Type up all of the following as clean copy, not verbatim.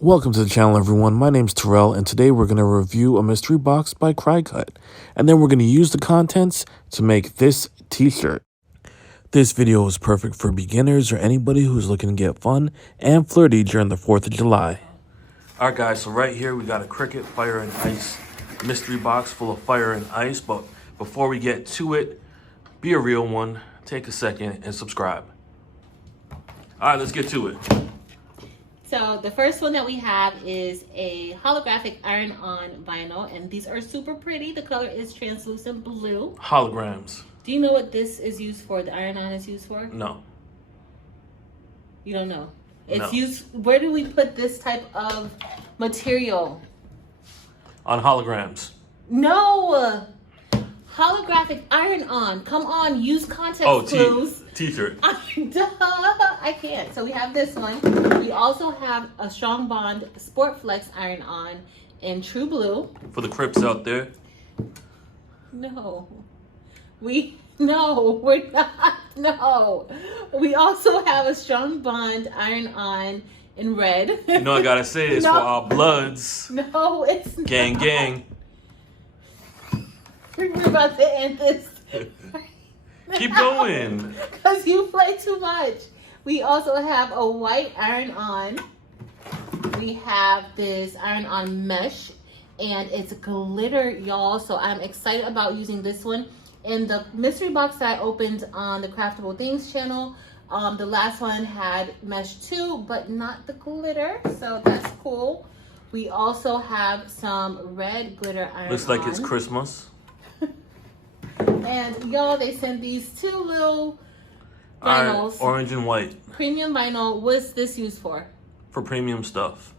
Welcome to the channel, everyone. My name's Terrell, and today we're going to review a mystery box by Cricut. And then we're going to use the contents to make this t-shirt. This video is perfect for beginners or anybody who's looking to get fun and flirty during the 4th of July. Alright guys, so right here we got a Cricut Fire and Ice mystery box full of fire and ice. But before we get to it, be a real one, take a second and subscribe. Alright, let's get to it. So the first one that we have is a holographic iron-on vinyl, and these are super pretty. The color is translucent blue. Holograms. Do you know what this is used for? The iron-on is used for? No. You don't know? It's No. used. Where do we put this type of material? On holograms. No. Holographic iron-on. Come on, use context clues. T-shirt. Duh, I can't. So we have this one. We also have a Strong Bond Sport Flex iron-on in true blue. For the Crips out there. No. We're not. No. We also have a Strong Bond iron-on in red. You know I gotta say it's No. for our bloods. No, it's Gang, not. gang. We're about to end this. Keep going. Because you play too much. We also have a white iron-on. We have this iron-on mesh. And it's glitter, y'all. So I'm excited about using this one. In the mystery box that I opened on the Craftable Things channel, the last one had mesh too, but not the glitter. So that's cool. We also have some red glitter iron-on. Looks like it's Christmas. And y'all, they sent these two little vinyls. Orange and white. Premium vinyl. What's this used for? For premium stuff.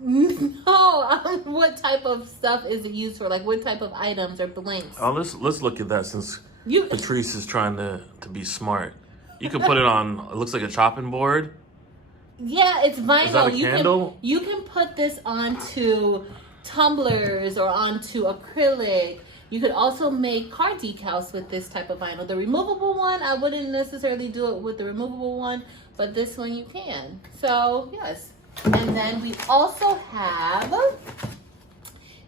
No, what type of stuff is it used for? Like what type of items or blanks? Oh, let's look at that since You Patrice is trying to be smart. You can put it on, it looks like a chopping board. Yeah, it's vinyl. Is that a candle? You can put this onto tumblers or onto acrylic. You could also make car decals with this type of vinyl. The removable one, I wouldn't necessarily do it with the removable one, but this one you can. So, yes. And then we also have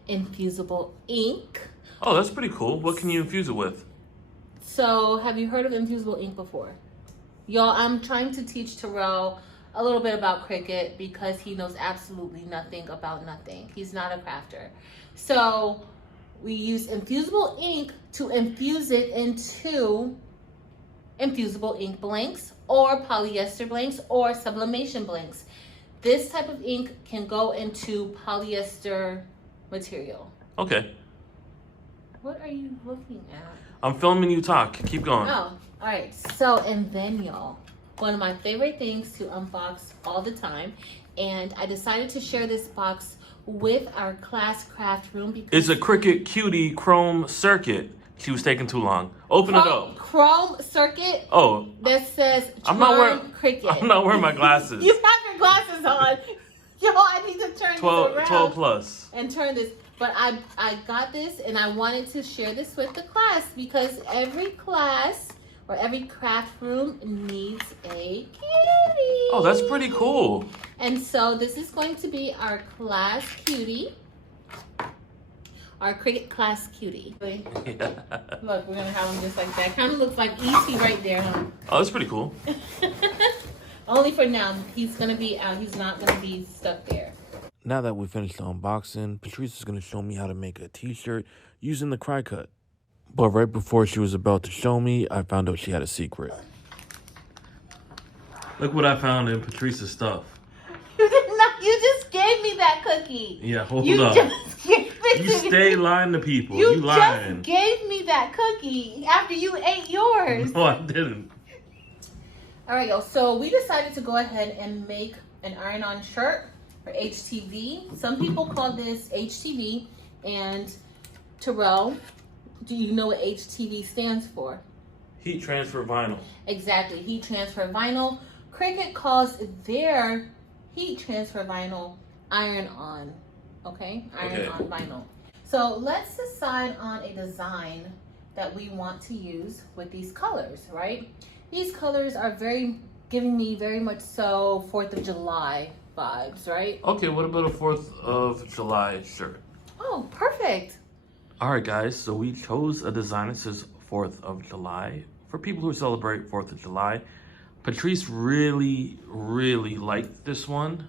infusible ink. Oh, that's pretty cool. What can you infuse it with? So, have you heard of infusible ink before? Y'all, I'm trying to teach Terrell a little bit about Cricut because he knows absolutely nothing about nothing. He's not a crafter. So, we use infusible ink to infuse it into infusible ink blanks or polyester blanks or sublimation blanks. This type of ink can go into polyester material. Okay. What are you looking at? I'm filming you talk. Keep going. Oh, all right. So, and then y'all, one of my favorite things to unbox all the time, and I decided to share this box with our class craft room because It's a Cricut Cutie Chrome Circuit. She was taking too long. Open it up. Chrome circuit. Oh, That says I'm not wearing Cricut. I'm not wearing my glasses. You have your glasses on. Yo, I need to turn 12 this around 12 plus. and turn this. But I got this and I wanted to share this with the class because every class or every craft room needs a cutie. Oh, that's pretty cool. And so this is going to be our class cutie. Our Cricut class cutie. Look, we're gonna have him just like that. Kind of looks like E.T. right there, huh? Oh, that's pretty cool. Only for now. He's gonna be out. He's not gonna be stuck there. Now that we finished the unboxing, Patrice is going to show me how to make a t-shirt using the Cricut. But right before she was about to show me, I found out she had a secret. Look what I found in Patrice's stuff. You did not. You just gave me that cookie. Yeah, hold You up. just gave it You to me. stay lying to people. You You lying. just gave me that cookie after you ate yours. No, I didn't. All right, y'all. So we decided to go ahead and make an iron-on shirt or HTV. Some people call this HTV. And Terrell, do you know what HTV stands for? Heat transfer vinyl. Exactly, heat transfer vinyl. Cricut calls their heat transfer vinyl iron-on. Okay, iron-on vinyl. So let's decide on a design that we want to use with these colors, right? These colors are giving me very much so 4th of July vibes, right? Okay, what about a 4th of July shirt? Oh, perfect. All right, guys, so we chose a design that says 4th of July for people who celebrate 4th of July. Patrice really, really liked this one.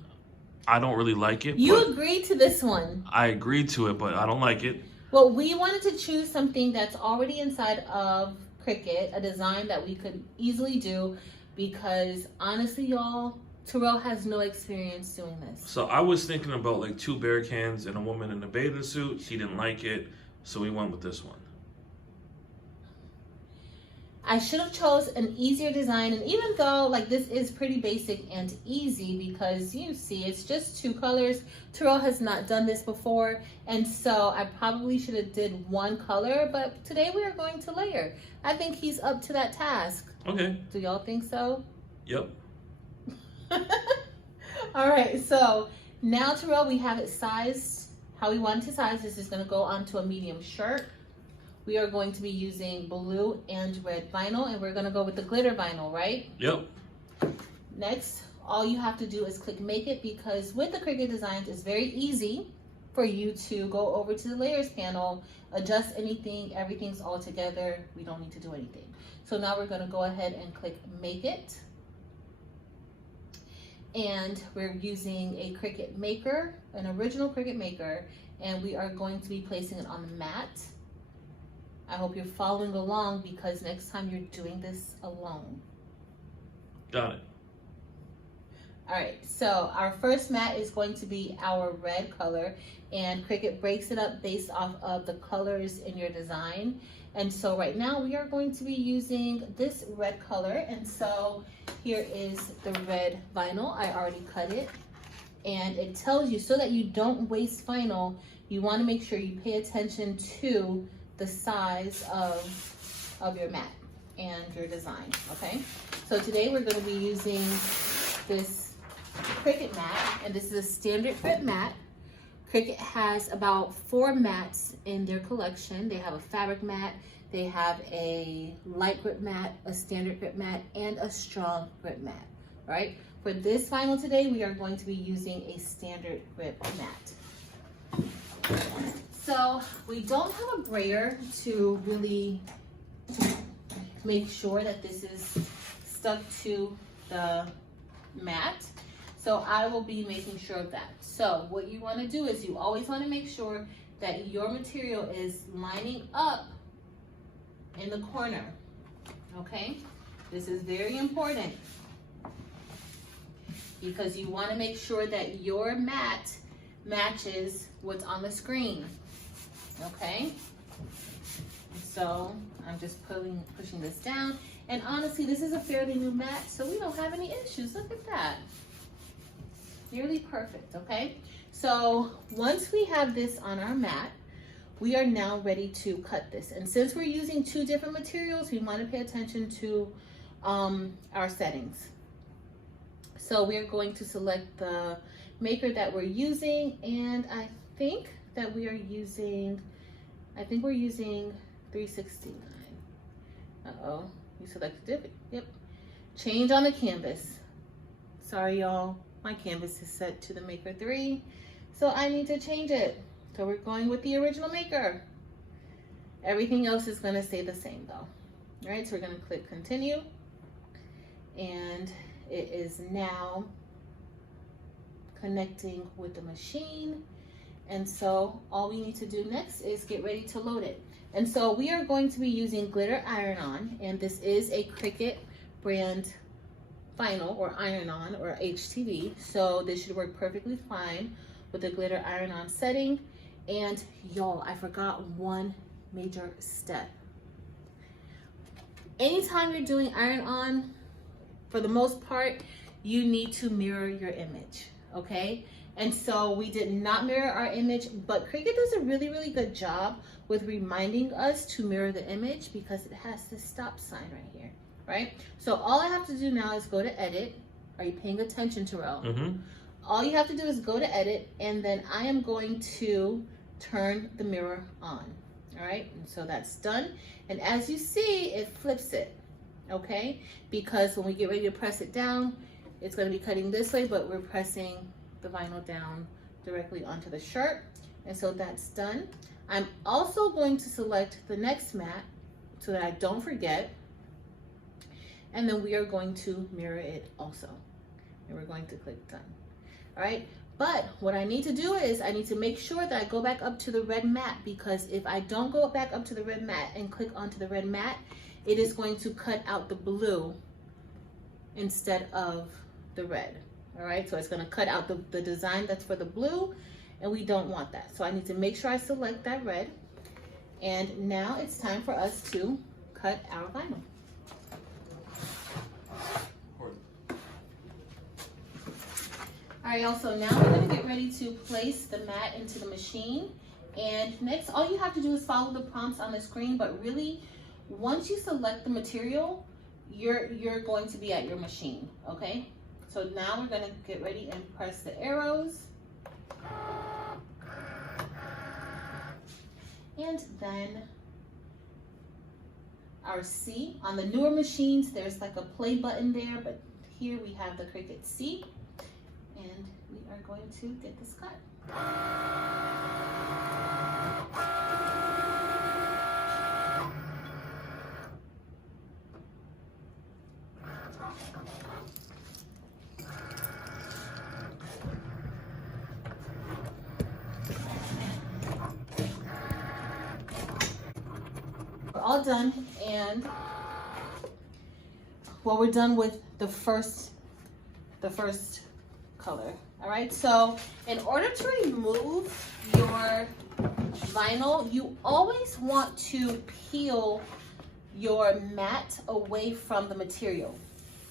I don't really like it. You agreed to this one. I agreed to it, but I don't like it. Well, we wanted to choose something that's already inside of Cricut, a design that we could easily do because honestly, y'all, Terrell has no experience doing this. So I was thinking about like 2 bear cans and a woman in a bathing suit. She didn't like it, so we went with this one. I should have chose an easier design, and even though like this is pretty basic and easy because you see it's just 2 colors, Terrell has not done this before, and so I probably should have did 1 color, but today we are going to layer. I think he's up to that task. Okay. Do y'all think so? Yep. All right, so now Terrell, we have it sized how we want it to size. This is going to go onto a medium shirt. We are going to be using blue and red vinyl, and we're going to go with the glitter vinyl, right? Yep. Next, all you have to do is click Make It, because with the Cricut designs, it's very easy for you to go over to the layers panel, adjust anything, everything's all together. We don't need to do anything. So now we're going to go ahead and click Make It. And we're using a Cricut maker, an original Cricut maker, and we are going to be placing it on the mat. I hope you're following along because next time you're doing this alone. Got it. All right, so our first mat is going to be our red color, and Cricut breaks it up based off of the colors in your design. And so right now we are going to be using this red color, and so here is the red vinyl. I already cut it, and it tells you so that you don't waste vinyl, you want to make sure you pay attention to the size of your mat and your design, okay? So today we're going to be using this Cricut mat, and this is a standard grip mat. Cricut has about 4 mats in their collection. They have a fabric mat, they have a light grip mat, a standard grip mat, and a strong grip mat, right? For this vinyl today, we are going to be using a standard grip mat. So we don't have a brayer to really make sure that this is stuck to the mat. So I will be making sure of that. So what you want to do is you always want to make sure that your material is lining up in the corner, okay? This is very important because you want to make sure that your mat matches what's on the screen. Okay, so I'm just pushing this down, and honestly this is a fairly new mat, so we don't have any issues. Look at that, nearly perfect. Okay, so once we have this on our mat, we are now ready to cut this, and since we're using 2 different materials, we want to pay attention to our settings. So we're going to select the maker that we're using, and I think that we are using, we're using 369. Uh-oh, you selected different, yep. Change on the canvas. Sorry, y'all, my canvas is set to the maker 3, so I need to change it. So we're going with the original maker. Everything else is gonna stay the same though. All right, so we're gonna click continue, and it is now connecting with the machine. And so all we need to do next is get ready to load it. And so we are going to be using glitter iron-on, and this is a Cricut brand vinyl or iron-on or HTV. So this should work perfectly fine with the glitter iron-on setting. And y'all, I forgot one major step. Anytime you're doing iron-on, for the most part, you need to mirror your image, okay? And so we did not mirror our image, but Cricut does a really, really good job with reminding us to mirror the image because it has this stop sign right here, right? So all I have to do now is go to edit. Are you paying attention, Terrell? Mm-hmm. All you have to do is go to edit, and then I am going to turn the mirror on, all right? And so that's done. And as you see, it flips it, okay? Because when we get ready to press it down, it's gonna be cutting this way, but we're pressing the vinyl down directly onto the shirt. And so that's done. I'm also going to select the next mat so that I don't forget. And then we are going to mirror it also. And we're going to click done. All right, but what I need to do is I need to make sure that I go back up to the red mat, because if I don't go back up to the red mat and click onto the red mat, it is going to cut out the blue instead of the red. All right, so it's going to cut out the design that's for the blue, and we don't want that. So I need to make sure I select that red. And now it's time for us to cut our vinyl. All right, y'all, so now we're gonna get ready to place the mat into the machine. And next, all you have to do is follow the prompts on the screen, but really, once you select the material, you're going to be at your machine, okay? So now we're gonna get ready and press the arrows. And then our C. On the newer machines, there's like a play button there, but here we have the Cricut C. And we are going to get this cut. We're all done, and well, we're done with the first color. All right, so in order to remove your vinyl, you always want to peel your mat away from the material.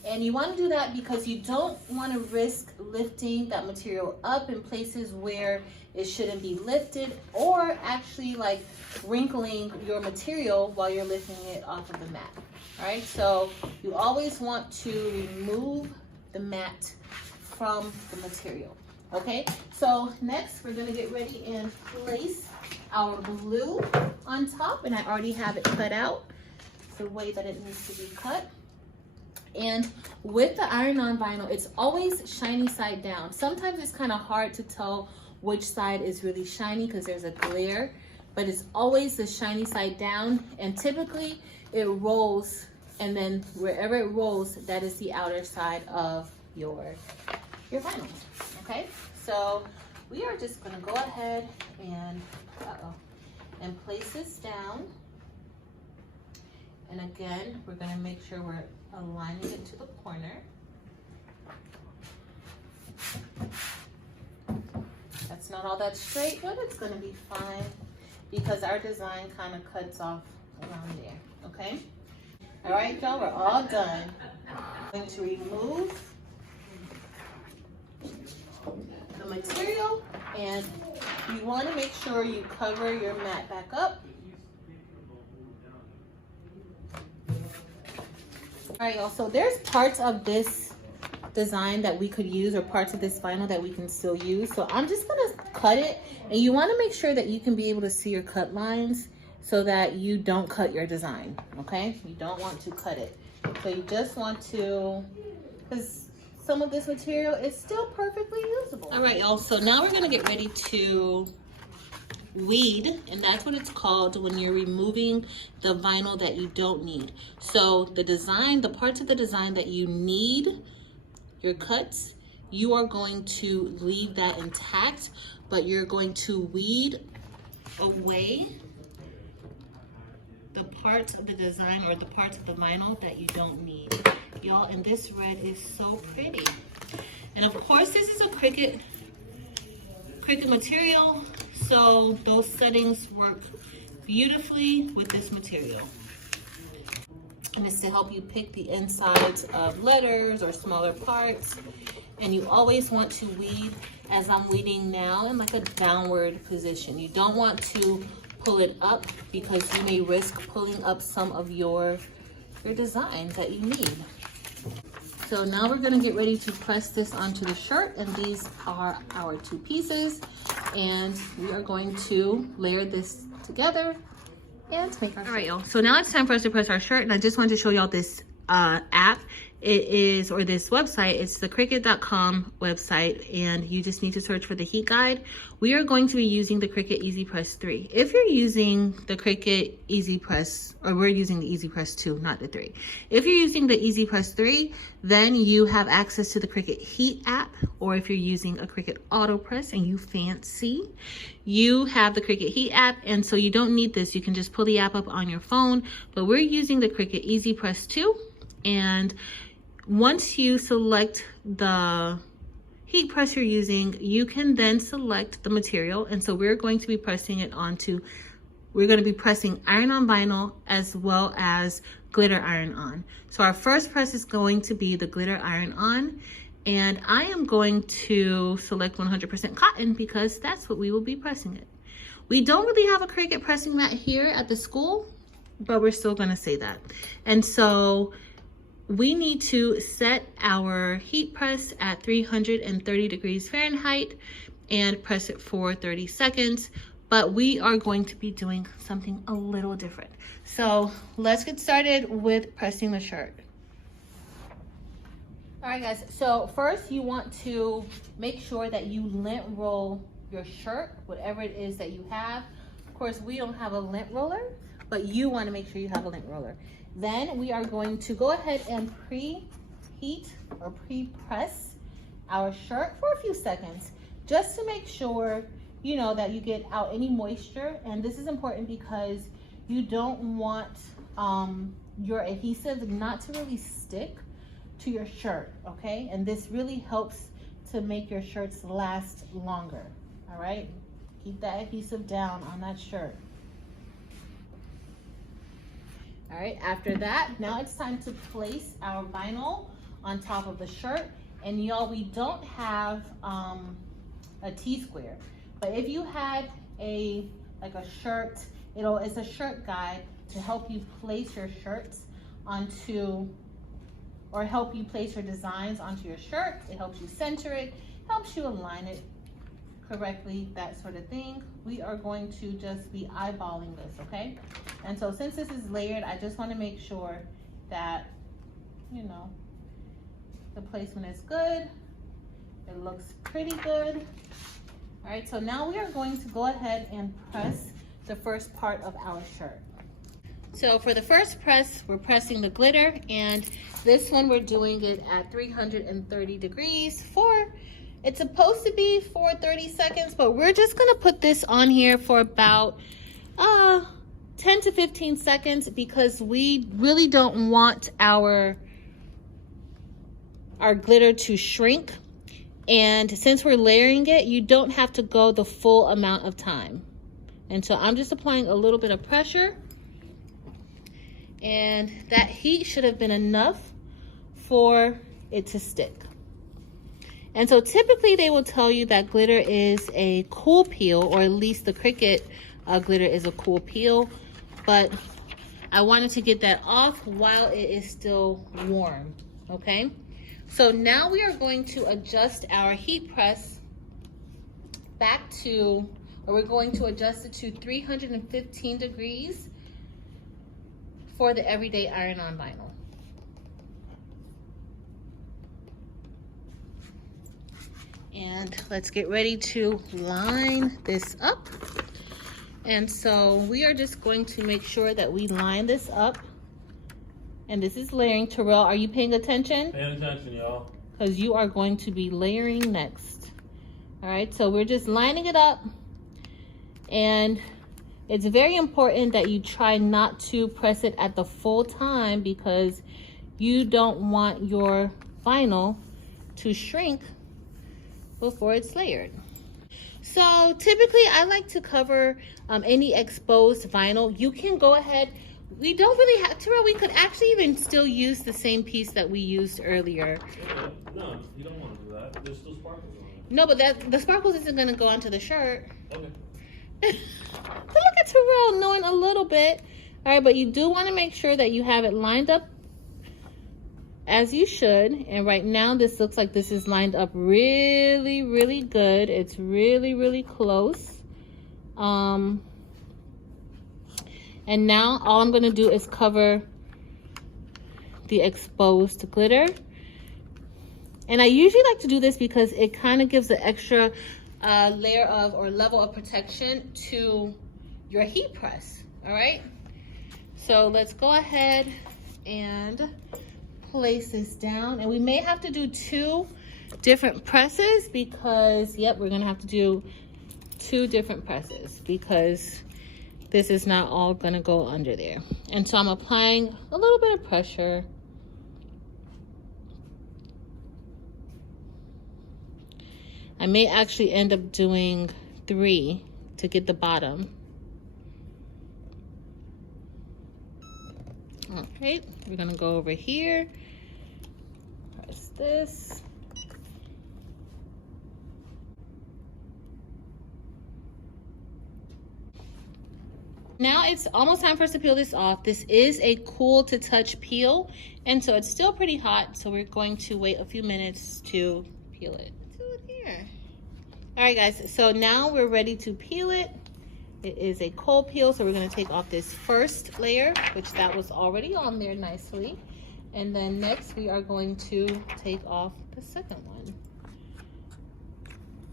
And you want to do that because you don't want to risk lifting that material up in places where it shouldn't be lifted, or actually like wrinkling your material while you're lifting it off of the mat. All right, so you always want to remove the mat from the material. Okay, so next we're going to get ready and place our blue on top, and I already have it cut out the way that it needs to be cut. And with the iron-on vinyl, it's always shiny side down. Sometimes it's kind of hard to tell which side is really shiny because there's a glare, but it's always the shiny side down, and typically it rolls, and then wherever it rolls, that is the outer side of your vinyl. Okay, so we are just going to go ahead and place this down. And again, we're going to make sure we're aligning it to the corner. That's not all that straight, but it's going to be fine because our design kind of cuts off around there. Okay, all right, y'all, we're all done. I'm going to remove the material, and you want to make sure you cover your mat back up. All right, y'all, so there's parts of this design that we could use, or parts of this vinyl that we can still use. So I'm just gonna cut it, and you want to make sure that you can be able to see your cut lines so that you don't cut your design. Okay, you don't want to cut it, so you just want to, because some of this material is still perfectly usable. All right, y'all, so now we're gonna get ready to weed, and that's what it's called when you're removing the vinyl that you don't need. So the design, the parts of the design that you need, your cuts, you are going to leave that intact, but you're going to weed away the parts of the design or the parts of the vinyl that you don't need. Y'all, and this red is so pretty. And of course, this is a Cricut material, so those settings work beautifully with this material. And it's to help you pick the insides of letters or smaller parts. And you always want to weed, as I'm weeding now, in like a downward position. You don't want to pull it up because you may risk pulling up some of your design that you need. So now we're gonna get ready to press this onto the shirt, and these are our two pieces, and we are going to layer this together and make our shirt. All right, y'all, so now it's time for us to press our shirt, and I just wanted to show y'all this app. or this website, it's the Cricut.com website, and you just need to search for the heat guide. We are going to be using the Cricut Easy Press 3. If you're using the Cricut Easy Press, or we're using the Easy Press 2, not the 3. If you're using the Easy Press 3, then you have access to the Cricut Heat app, or if you're using a Cricut Auto Press and you fancy, you have the Cricut Heat app, and so you don't need this. You can just pull the app up on your phone, but we're using the Cricut Easy Press 2, and once you select the heat press you're using, you can then select the material. And so we're going to be pressing it onto, we're going to be pressing iron-on vinyl as well as glitter iron-on. So our first press is going to be the glitter iron-on, and I am going to select 100% cotton because that's what we will be pressing it. We don't really have a Cricut pressing mat here at the school, but we're still going to say that. And so we need to set our heat press at 330 degrees Fahrenheit and press it for 30 seconds. But we are going to be doing something a little different. So let's get started with pressing the shirt. All right, guys, so first you want to make sure that you lint roll your shirt, whatever it is that you have. Of course, we don't have a lint roller, but you want to make sure you have a lint roller. Then we are going to go ahead and preheat or pre-press our shirt for a few seconds, just to make sure, you know, that you get out any moisture. And this is important because you don't want your adhesive not to really stick to your shirt, okay? And this really helps to make your shirts last longer, all right? Keep that adhesive down on that shirt. All right, after that, now it's time to place our vinyl on top of the shirt. And y'all, we don't have a T-square, but if you had a shirt, it's a shirt guide to help you place your shirts onto, or help you place your designs onto your shirt. It helps you center it, helps you align it correctly, that sort of thing. We are going to just be eyeballing this, okay? And so since this is layered, I just want to make sure that, you know, the placement is good. It looks pretty good. All right, so now we are going to go ahead and press the first part of our shirt. So for the first press, we're pressing the glitter, and this one we're doing it at 330 degrees for, it's supposed to be for 30 seconds, but we're just gonna put this on here for about 10 to 15 seconds because we really don't want our glitter to shrink. And since we're layering it, you don't have to go the full amount of time. And so I'm just applying a little bit of pressure, and that heat should have been enough for it to stick. And so typically they will tell you that glitter is a cool peel, or at least the Cricut glitter is a cool peel, but I wanted to get that off while it is still warm, okay? So now we are going to adjust our heat press back to, or we're going to adjust it to 315 degrees for the everyday iron-on vinyl. And let's get ready to line this up. And so we are just going to make sure that we line this up. And this is layering. Terrell, are you paying attention? Paying attention, y'all. Because you are going to be layering next. All right, so we're just lining it up. And it's very important that you try not to press it at the full time because you don't want your vinyl to shrink before it's layered. So typically I like to cover any exposed vinyl. You can go ahead, we don't really have to, we could actually even still use the same piece that we used earlier. Yeah, no, you don't want to do that. There's still sparkles on it. No, but the sparkles isn't going to go onto the shirt. Okay. But look at Terrell knowing a little bit. All right, but you do want to make sure that you have it lined up as you should. And right now this looks like this is lined up really, really good. It's really, really close. And now all I'm going to do is cover the exposed glitter. And I usually like to do this because it kind of gives an extra layer of or level of protection to your heat press. All right, so let's go ahead and place this down, and we may have to do 2 different presses because we're gonna have to do 2 different presses because this is not all gonna go under there. And so I'm applying a little bit of pressure. I may actually end up doing 3 to get the bottom. All right, we're gonna go over here, press this. Now it's almost time for us to peel this off. This is a cool to touch peel, and so it's still pretty hot, so we're going to wait a few minutes to peel it. Let's do it here. All right, guys, so now we're ready to peel it. It is a cold peel, so we're gonna take off this first layer, which that was already on there nicely. And then next we are going to take off the second one.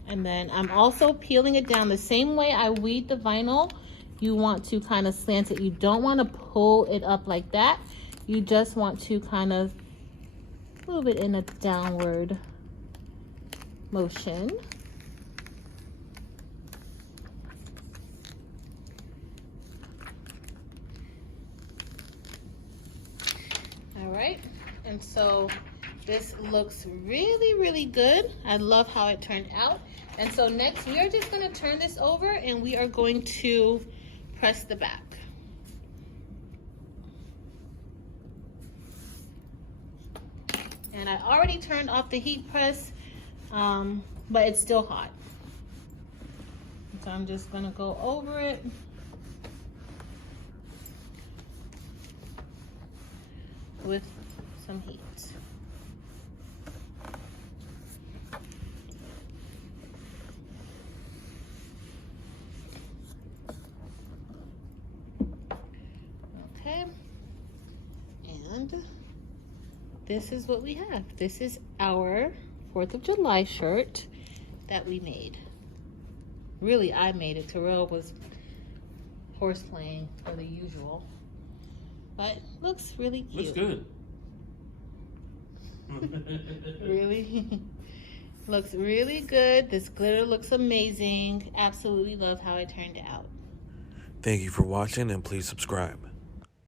And then I'm also peeling it down the same way I weed the vinyl. You want to kind of slant it. You don't want to pull it up like that. You just want to kind of move it in a downward motion. All right, and so this looks really, really good. I love how it turned out. And so next we are just going to turn this over and we are going to press the back. And I already turned off the heat press, but it's still hot. So I'm just going to go over it. With some heat. Okay, and this is what we have. This is our 4th of July shirt that we made. Really, I made it. Terrell was horseplaying for the usual. But looks really cute. Looks good. Really? Looks really good. This glitter looks amazing. Absolutely love how it turned out. Thank you for watching and please subscribe.